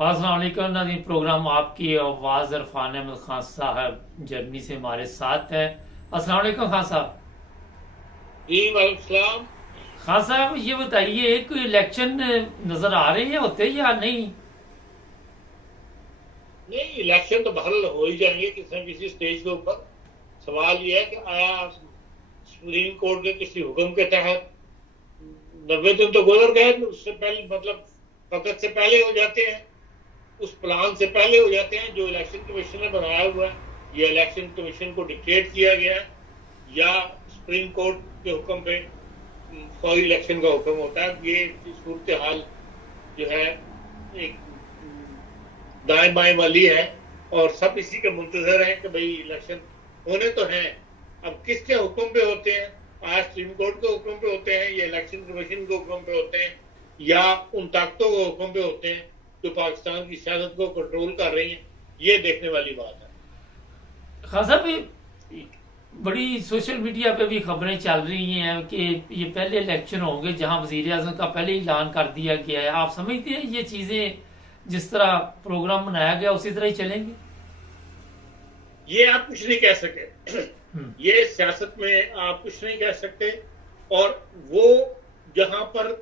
अस्सलाम वालेकुम नाज़रीन, प्रोग्राम आपकी आवाज़ इरफान अहमद खान साहब जर्मनी से हमारे साथ है। अस्सलाम वालेकुम खान साहब। जी वालेकुम सलाम। खान साहब, ये बताइए, कोई इलेक्शन नज़र आ रहे हैं होते या नहीं? नहीं, इलेक्शन तो बहरहाल हो ही जाएंगे किसी न किसी स्टेज के ऊपर। सवाल यह है कि आया सुप्रीम कोर्ट के किसी हुक्म के तहत 90 दिन तो गुजर गए, उससे पहले मतलब वक्त से पहले हो जाते हैं, उस प्लान से पहले हो जाते हैं जो इलेक्शन कमीशन ने बनाया हुआ है। ये इलेक्शन कमीशन को डिक्टेट किया गया है या सुप्रीम कोर्ट के हुक्म पे फौरी इलेक्शन का हुक्म होता है। ये सूरत हाल जो है एक दाएं बाएं वाली है और सब इसी के मुंतजर हैं कि भाई इलेक्शन होने तो हैं। अब किसके हुक्म पे होते हैं? आज सुप्रीम कोर्ट के हुक्म पे होते हैं या इलेक्शन कमीशन के हुक्म पे होते हैं या उन ताकतों के हुक्म पे होते हैं जो पाकिस्तान की सियासत को कंट्रोल कर रही हैं? ये देखने वाली बात है। खान साहब, ये बड़ी सोशल मीडिया पे भी खबरें चल रही हैं कि ये पहले इलेक्शन होंगे जहां वजीर आजम का पहले ही ऐलान कर दिया गया है। आप समझते हैं ये चीज़ें जिस तरह प्रोग्राम बनाया गया उसी तरह ही चलेंगी? ये आप कुछ नहीं कह सके। हम्म। ये सियासत में आप कुछ नहीं कह सकते। और वो जहां पर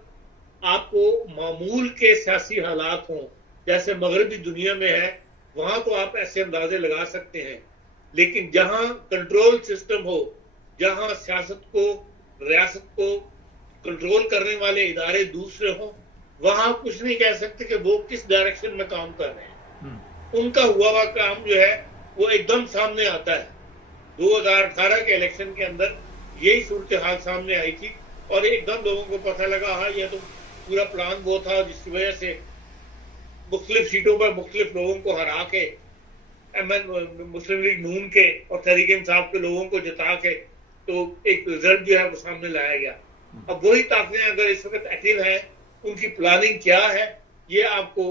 आपको मामूल के सियासी हालात हों जैसे मगरबी दुनिया में है, वहां तो आप ऐसे अंदाजे लगा सकते हैं। लेकिन जहां कंट्रोल सिस्टम हो, जहां सियासत को, रियासत को कंट्रोल करने वाले इदारे दूसरे हों, वहां कुछ नहीं कह सकते कि वो किस डायरेक्शन में काम कर रहे हम्म। हैं। उनका हुआ हुआ काम जो है वो एकदम सामने आता है। 2018 के इलेक्शन के अंदर यही सूरत हाल सामने आई थी और एकदम लोगों को पता लगा, हाँ यह तो पूरा प्लान वो था जिसकी वजह से मुख्तलिफ सीटों पर मुख्तलिफ लोगों को हरा के मुस्लिम लीग नून के और तहरीक इंसाफ के लोगों को जिता के तो एक रिजल्ट जो है वो सामने लाया गया। अब वही ताकतें अगर इस वक्त एक्टिव हैं, उनकी प्लानिंग क्या है ये आपको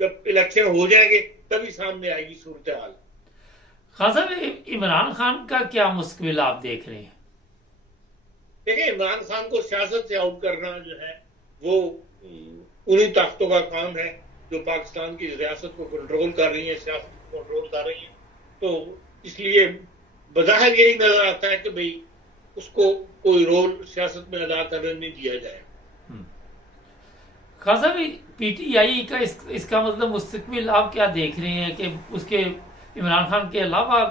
जब इलेक्शन हो जाएंगे तभी सामने आएगी सूरत हाल। खान साहब, इमरान खान का क्या मुश्किल आप देख रहे हैं? देखिए, इमरान खान को सियासत से आउट करना जो है वो उन्हीं ताकतों का काम है जो पाकिस्तान की रियासत को कंट्रोल कर रही है, सियासत को कंट्रोल कर रही है। तो इसलिए बज़ाहिर यही नजर आता है कि भाई उसको कोई रोल सियासत में अदा करने नहीं दिया जाए। हम्म। खान साहब, पीटीआई का इसका मतलब मुस्तकबिल आप क्या देख रहे हैं कि उसके इमरान खान के अलावा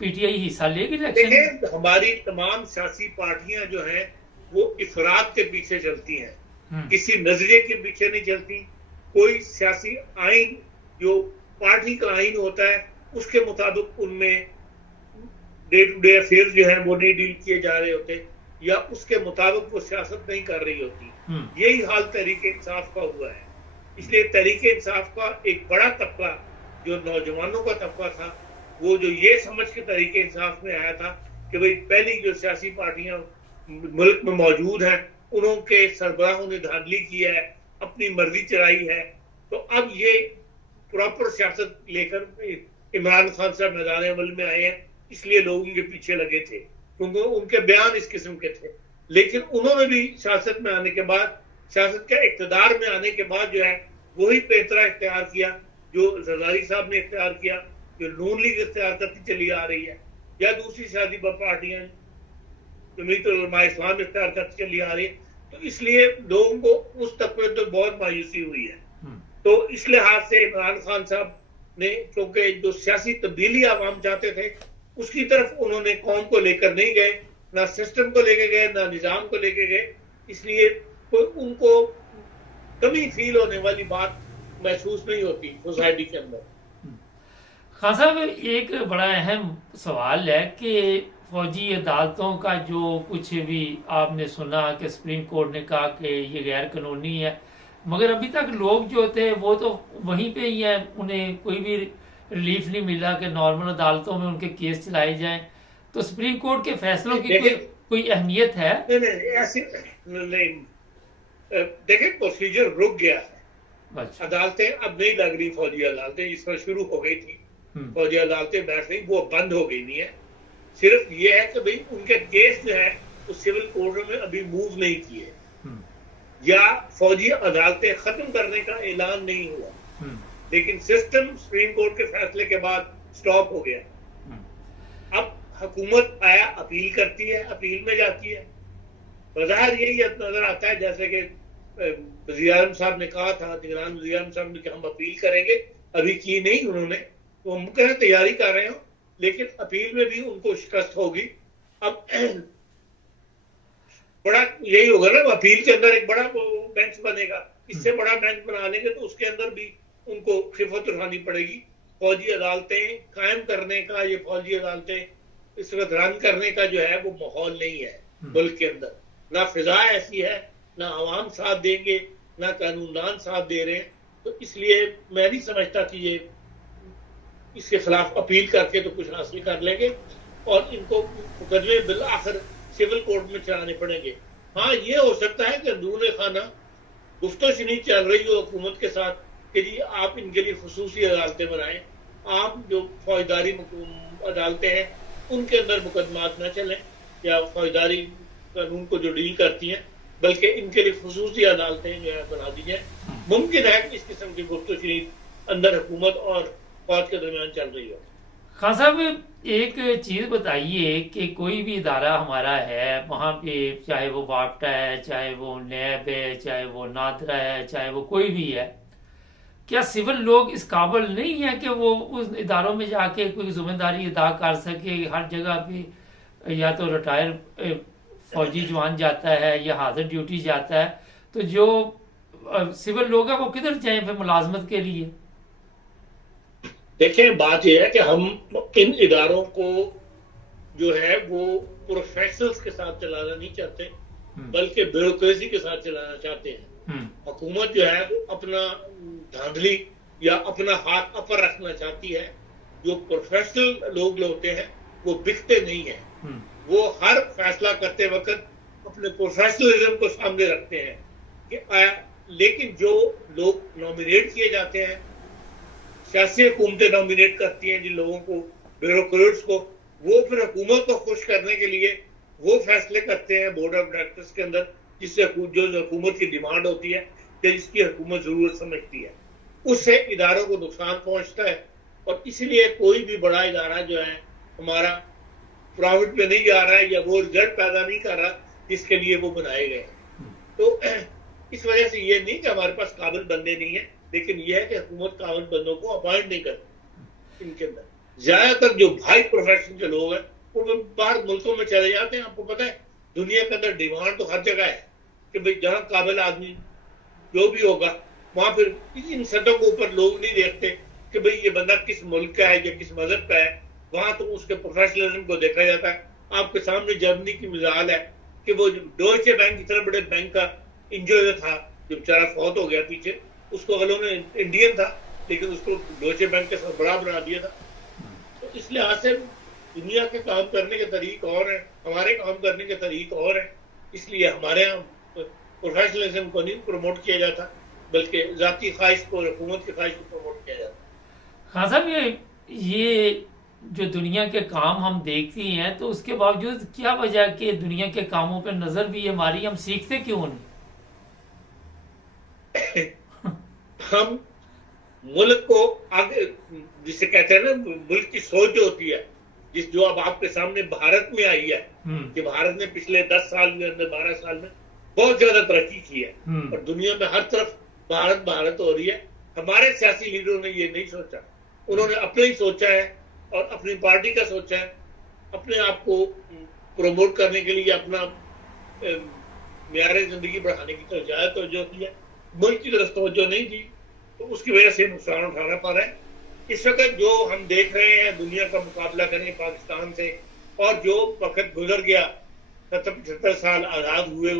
पीटीआई हिस्सा लेगी इलेक्शन में? देखिए, हमारी तमाम सियासी पार्टियां जो हैं वो इफराद के पीछे चलती हैं, हम्म। किसी नजरिए के पीछे नहीं चलती। कोई सियासी आइन जो पार्टी का आइन होता है उसके मुताबिक उनमें डे टू डे अफेयर जो है वो नहीं डील किए जा रहे होते या उसके मुताबिक वो सियासत नहीं कर रही होती। हम्म। यही हाल तहरीक इंसाफ का हुआ है। इसलिए तहरीक इंसाफ का एक बड़ा तबका जो नौजवानों का तबका था, वो जो ये समझ के तहरीक इंसाफ में आया था कि भाई पहली जो सियासी पार्टियां मुल्क में मौजूद हैं उनके सरबराहों ने धांधली की है, अपनी मर्जी चलाई है। तो अब ये प्रॉपर सियासत लेकर इमरान खान साहब मैदान अमल में आए हैं, इसलिए लोग उनके पीछे लगे थे क्योंकि उनके बयान इस किस्म के थे। लेकिन उन्होंने भी सियासत में आने के बाद, सियासत के इक़्तिदार में आने के बाद जो है वही पेतरा इख्तियार किया जो जरदारी साहब ने इख्तियार किया, जो नून लीग इख्तियार करती चली आ रही है या दूसरी सियासी पार्टियां जमीयत उलमा इस्लाम इख्तियार करती चली आ रही है। तो इसलिए लोगों को उस तबके तो बहुत मायूसी हुई है। हम्म। तो इस लिहाज से इमरान खान साहब ने, क्योंकि जो सियासी तब्दीली आवाम चाहते थे उसकी तरफ उन्होंने कौम को लेकर नहीं गए, ना सिस्टम को लेके गए ना निजाम को लेके गए, इसलिए कोई उनको कमी फील होने वाली बात महसूस नहीं होती सोसाइटी के अंदर। खान साहब, एक बड़ा अहम सवाल है कि फौजी अदालतों का जो कुछ भी आपने सुना कि सुप्रीम कोर्ट ने कहा कि ये गैर कानूनी है, मगर अभी तक लोग जो थे वो तो वहीं पे ही हैं, उन्हें कोई भी रिलीफ नहीं मिला कि नॉर्मल अदालतों में उनके केस चलाए जाएं। तो सुप्रीम कोर्ट के फैसलों की कोई देखें, कोई अहमियत है? नहीं नहीं ऐसे नहीं। देखें, प्रोसीजर रुक गया है। अच्छा। अदालतें अब नहीं लग रही, फौजी अदालतें जिस पर शुरू हो गई थी हम्म। फौजी अदालतें बैठ रही, वो बंद हो गई नहीं है। सिर्फ ये है कि भाई उनके केस जो है वो सिविल कोर्ट में अभी मूव नहीं किए हम्म। या फौजी अदालतें खत्म करने का ऐलान नहीं हुआ। लेकिन सिस्टम सुप्रीम कोर्ट के फैसले के बाद स्टॉप हो गया। अब हुकूमत आया अपील करती है, अपील में जाती है। बज़ाहिर यही नजर आता है जैसे कि वज़ीर आज़म साहब ने कहा था, निगरान वज़ीर आज़म साहब ने कि हम अपील करेंगे, अभी की नहीं उन्होंने, तो मुमकिन है तैयारी कर रहे हो, लेकिन अपील में भी उनको शिकस्त होगी। अब बड़ा यही होगा ना, अपील के अंदर एक बड़ा बेंच बनेगा, इससे बड़ा बेंच बना लेंगे तो उसके अंदर भी उनको खिफत उठानी पड़ेगी। फौजी अदालतें कायम करने का, ये फौजी अदालतें इस वक्त रन करने का जो है वो माहौल नहीं है मुल्क के अंदर। ना फिजा ऐसी है, ना आवाम साथ देंगे, ना कानूनदान साथ दे रहे हैं। तो इसलिए मैं नहीं समझता कि ये इसके खिलाफ अपील करके तो कुछ हासिल कर लेंगे और इनको मुकदमे बिल आखिर सिविल कोर्ट में चलाने पड़ेंगे। हाँ, ये हो सकता है कि अंदरूनी खाना गुफ्तगू चल रही हो हुकूमत के साथ कि जी आप इनके लिए खुसूसी अदालतें बनाएं, आप जो फौजदारी अदालतें हैं उनके अंदर मुकदमात न चलें या फौजदारी कानून को जो डील करती हैं, बल्कि इनके लिए खुसूसी अदालतें जो है बना दी जाए। मुमकिन है कि इस किस्म की गुफ्तगू अंदर हुकूमत और फौज के दरमियान चल रही हो। खान साहब, एक चीज बताइए कि कोई भी इदारा हमारा है, वहां पे चाहे वो वापटा है, चाहे वो नैब है, चाहे वो नादरा है, चाहे वो कोई भी है, क्या सिविल लोग इस काबिल नहीं है कि वो उस इदारों में जाके कोई जिम्मेदारी अदा कर सके? हर जगह पे या तो रिटायर फौजी जवान जाता है या हाजिर ड्यूटी जाता है, तो जो सिविल लोग हैं वो किधर जाए फिर मुलाजमत के लिए? देखें, बात यह है कि हम इन इदारों को जो है वो प्रोफेशनल्स के साथ चलाना नहीं चाहते, बल्कि ब्यूरोक्रेसी के साथ चलाना चाहते हैं। हुकूमत जो है वो अपना धांधली या अपना हाथ अपर रखना चाहती है। जो प्रोफेशनल लोग होते हैं वो बिकते नहीं है, वो हर फैसला करते वक्त अपने प्रोफेशनलिज्म को सामने रखते हैं कि लेकिन जो लोग नॉमिनेट किए जाते हैं, सियासी हुकूमतें नॉमिनेट करती हैं जिन लोगों को, ब्यूरोक्रेट्स को, वो फिर हुकूमत को खुश करने के लिए वो फैसले करते हैं बोर्ड ऑफ डायरेक्टर्स के अंदर जिससे जो हुकूमत की डिमांड होती है या जिसकी हुकूमत जरूरत समझती है, उससे इदारों को नुकसान पहुंचता है। और इसलिए कोई भी बड़ा इदारा जो है हमारा प्रॉफिट में नहीं जा रहा है या वो रिजल्ट पैदा नहीं कर रहा जिसके लिए वो बनाए गए। तो इस वजह से ये नहीं कि हमारे पास काबिल बंदे नहीं है, लेकिन यह है कि हुकूमत काबिल बंदों को अपॉइंट नहीं करती। इनके अंदर ज्यादातर जो भाई प्रोफेशन के लोग हैं वो बाहर मुल्कों में चले जाते हैं। आपको पता है दुनिया के अंदर डिमांड तो हर जगह है कि भाई जहां काबिल आदमी जो भी होगा वहां फिर इन सतहों के ऊपर लोग नहीं देखते कि भाई ये बंदा किस मुल्क का है या किस मजहब का है, वहां तो उसके प्रोफेशनलिज्म को देखा जाता है। आपके सामने जर्मनी की मिसाल है कि वो डॉइचे बैंक इतना बड़े बैंक का इंजॉय था जो बेचारा फौत हो गया पीछे, उसको अगर उन्होंने इंडियन था लेकिन उसको डॉइचे बैंक के साथ बड़ा बना दिया था। तो इस लिहाज से दुनिया के काम करने के तरीक और हैं, हमारे काम करने के तरीक और हैं। इसलिए हमारे यहाँ प्रोफेशनलिज्म को नहीं प्रमोट किया जाता बल्कि जाती ख्वाहिश को, हुकूमत की ख्वाहिश को प्रमोट किया जाता। खान साहब, ये जो दुनिया के काम हम देखते हैं तो उसके बावजूद क्या वजह कि दुनिया के कामों पे नजर भी हमारी, हम सीखते क्यों नहीं? हम मुल्क को आगे, जिसे कहते हैं ना, मुल्क की सोच जो होती है, जो अब आपके सामने भारत में आई है कि भारत ने पिछले 10 साल में अंदर 12 साल में बहुत ज्यादा तरक्की की है और दुनिया में हर तरफ भारत भारत हो रही है। हमारे सियासी लीडरों ने ये नहीं सोचा, उन्होंने अपने ही सोचा है और अपनी पार्टी का सोचा है, अपने आप को प्रमोट करने के लिए अपना मेयार जिंदगी बढ़ाने की तरफ ज्यादा तवज्जो की है, मुल्क की तरफ तवज्जो नहीं दी, तो उसकी वजह से नुकसान उठाना पड़ रहा है। इस वक्त जो हम देख रहे हैं दुनिया का मुकाबला करें पाकिस्तान से, और जो वक्त गुजर गया 70-75 साल आजाद हुए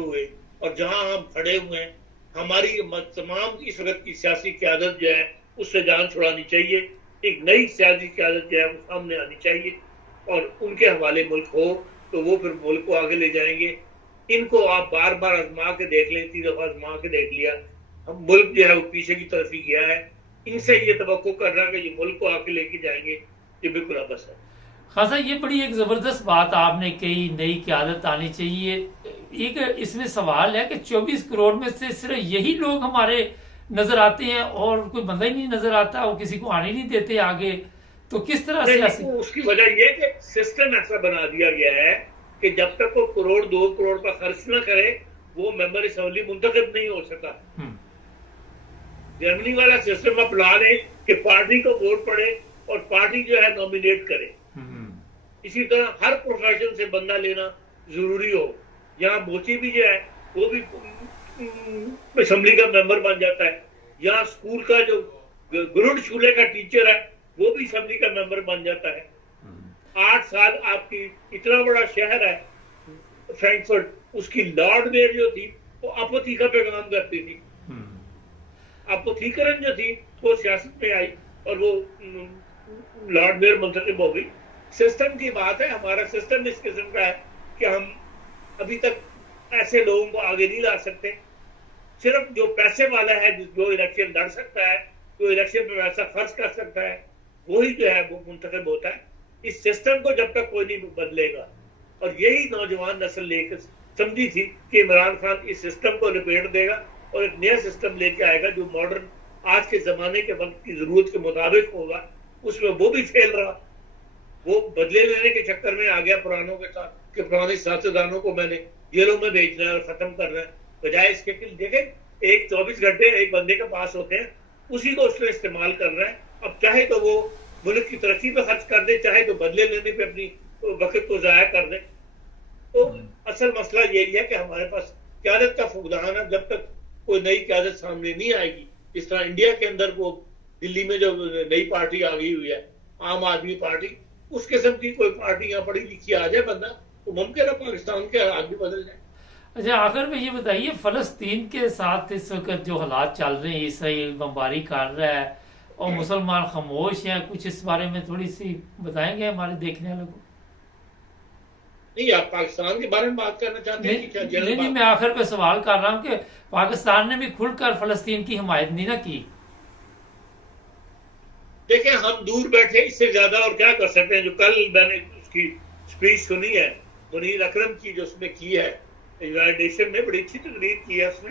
और जहां हम खड़े हुए हैं, हमारी तमाम इस वक्त की सियासी क्यादत जो है उससे जान छुड़ानी चाहिए। एक नई सियासी क्यादत जो है वो सामने आनी चाहिए और उनके हवाले मुल्क हो तो वो फिर मुल्क को आगे ले जाएंगे। इनको आप बार बार आजमा के देख लें, 3 दफा आजमा के देख लिया, हम मुल्क जो है वो पीछे की तरफ ही गया है। इनसे ये तवक्को करना कि ये मुल्क को आगे लेके जाएंगे, ये बिल्कुल अबस है। हाँ सर, ये बड़ी एक जबरदस्त बात आपने कही, नई क़यादत आनी चाहिए। एक इसमें सवाल है कि 24 करोड़ में से सिर्फ यही लोग हमारे नजर आते हैं और कोई बंदा ही नहीं नजर आता, वो किसी को आने नहीं देते आगे, तो किस तरह से नहीं, उसकी वजह यह है कि सिस्टम ऐसा बना दिया गया है कि जब तक वो करोड़ 2 करोड़ का खर्च ना करे वो मेंबर असेंबली मुंतखब नहीं हो सका। जर्मनी वाला सिस्टम आप ला लें कि पार्टी को वोट पड़े और पार्टी जो है नॉमिनेट करे। इसी तरह हर प्रोफेशन से बंदा लेना जरूरी हो। यहाँ मोची भी जो है वो भी असेंबली का मेंबर बन जाता है। यहाँ स्कूल का जो गुरुड शूले का टीचर है वो भी असेंबली का मेंबर बन जाता है। 8 साल आपकी इतना बड़ा शहर है फ्रैंकफर्ट, उसकी लॉर्ड मेयर जो थी वो अपोथीका पे काम करती थी। अपोथीकरन जो थी वो सियासत में आई और वो लॉर्ड मेयर मुंतखब हो गई। सिस्टम की बात है, हमारा सिस्टम इस किस्म का है कि हम अभी तक ऐसे लोगों को आगे नहीं ला सकते। सिर्फ जो पैसे वाला है, जो इलेक्शन लड़ सकता है, जो इलेक्शन पे पैसा खर्च कर सकता है, वही जो है वो मुंतखब होता है। इस सिस्टम को जब तक कोई नहीं बदलेगा, और यही नौजवान नस्ल लेकर समझी थी कि इमरान खान इस सिस्टम को लपेट देगा और एक नया सिस्टम लेके आएगा जो मॉडर्न आज के जमाने के वक्त की जरूरत के मुताबिक होगा। उसमें वो भी फेल रहा, वो बदले लेने के चक्कर में आ गया पुरानों के साथ कि पुराने सियासतदानों को मैंने जेलों में भेजना है और खत्म करना है। बजाय इसके कि देखें एक 24 घंटे एक बंदे के पास होते हैं, उसी को उसने इस्तेमाल कर रहा है। अब चाहे तो वो मुल्क की तरक्की पे खर्च कर दे, चाहे तो बदले लेने पे अपनी वक्त को जाया कर दे। तो असल मसला यही है कि हमारे पास क़यादत का फुकदान है। जब तक कोई नई क़यादत सामने नहीं आएगी, इस तरह इंडिया के अंदर वो दिल्ली में जो नई पार्टी आ गई हुई है आम आदमी पार्टी, उस किस्म की कोई पार्टी यहाँ पढ़ी लिखी आ जाए बंदा, तो मुमकिन है पाकिस्तान के हालात भी बदल जाए। अच्छा, आखिर में ये बताइए, फलस्तीन के साथ इस वक्त जो हालात चल रहे हैं, इसराइल बमबारी कर रहा है और मुसलमान खामोश हैं, कुछ इस बारे में थोड़ी सी बताएंगे हमारे देखने वालों को? नहीं, आप पाकिस्तान के बारे में बात करना चाहते हैं कि क्या? नहीं, मैं आखिर पे सवाल कर रहा हूँ कि पाकिस्तान ने भी खुलकर फलस्तीन की हिमायत नहीं ना की। देखें, हम दूर बैठे इससे ज्यादा और क्या कर सकते हैं। जो कल मैंने उसकी स्पीच सुनी है मुनीर अकरम की, जो उसने की है यूनाइटेड नेशन में, बड़ी अच्छी तकरीर की है उसने,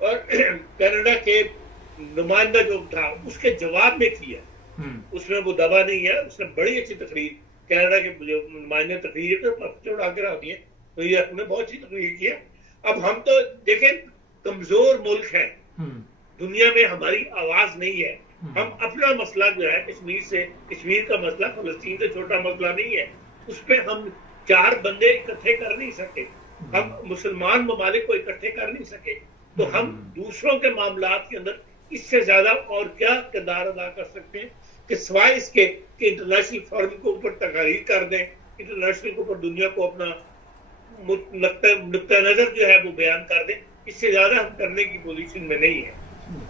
और कनाडा के नुमाइंदा जो था उसके जवाब में की है। उसमें वो दबा नहीं है, उसने बड़ी अच्छी तकरीर, कनाडा के नुमाइंदे तकरीर तो उड़ा के रख दी है, तो ये उसने बहुत अच्छी तकरीर की है। अब हम तो देखें कमजोर मुल्क है दुनिया में, हमारी आवाज नहीं है। हम अपना मसला जो है कश्मीर का मसला फलस्तीन से छोटा मसला नहीं है, उस पर हम 4 बंदे इकट्ठे कर नहीं सके, हम मुसलमान ममालिक को इकट्ठे कर नहीं सके, तो हम दूसरों के मामलात के अंदर इससे ज्यादा और क्या किरदार अदा कर सकते हैं कि सिवाय इसके कि इंटरनेशनल फोरम के ऊपर तकरीर कर दें, इंटरनेशनल के ऊपर दुनिया को अपना नुक्ता नजर जो है वो बयान कर दें। इससे ज्यादा हम करने की पोजीशन में नहीं है,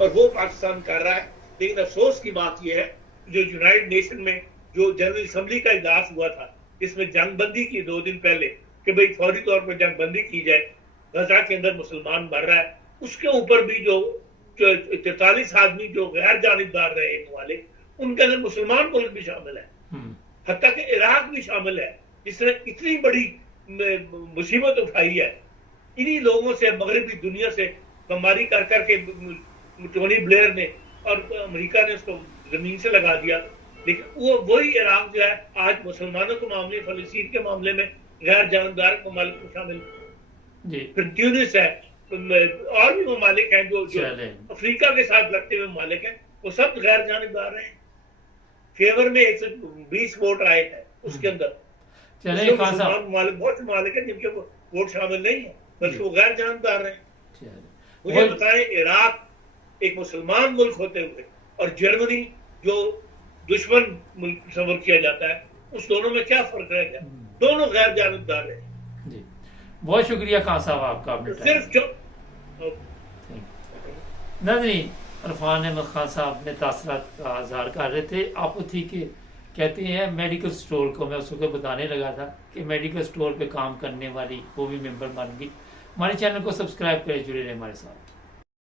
और वो पाकिस्तान कर रहा है। लेकिन अफसोस की बात यह है, जो यूनाइटेड नेशन में जो जनरल असेंबली का इजलास हुआ था, जिसमें जंगबंदी की 2 दिन पहले कि भाई फौरी तौर पर जंगबंदी की जाए, गजा के अंदर मुसलमान मर रहा है, उसके ऊपर भी जो 43 आदमी जो गैर जानिबदार रहे वाले, उनके अंदर मुसलमान मुल्क भी शामिल है, हत्ता कि इराक भी शामिल है, जिसने इतनी बड़ी मुसीबत उठाई है। इन्हीं लोगों से, मगरबी दुनिया से बमबारी कर करके टोनी ब्लेयर ने और अमेरिका ने उसको जमीन से लगा दिया। लेकिन वही इराक जो है आज मुसलमानों के मामले, फलस्तीन के मामले में गैर जानबदार ममालिक को शामिल, फिर ट्यूनिस है, और भी ममालिक हैं जो अफ्रीका के साथ लगते हुए ममालिक हैं, वो सब गैर जानबदार हैं। फेवर में 120 वोट आए हैं उसके अंदर, ममालिक बहुत से ममालिक हैं जिनके वोट शामिल नहीं है, बल्कि वो गैर जानबदार हैं। मुझे बताएं, इराक एक मुसलमान मुल्क होते हुए और जर्मनी जो दुश्मन मुल्क तस्वर किया जाता है, उस दोनों में क्या फर्क रह गया? दोनों गैर जानबदार है। बहुत शुक्रिया खान साहब आपका, आपने सिर्फ जो नाज़रीन, इरफान अहमद खान साहब अपने तासरात का इजहार कर रहे थे। आपोथी के कहते हैं मेडिकल स्टोर को, मैं उसको बताने लगा था कि मेडिकल स्टोर पे काम करने वाली वो भी मेंबर बन गई। हमारे चैनल को सब्सक्राइब करें, जुड़े रहे हमारे साथ।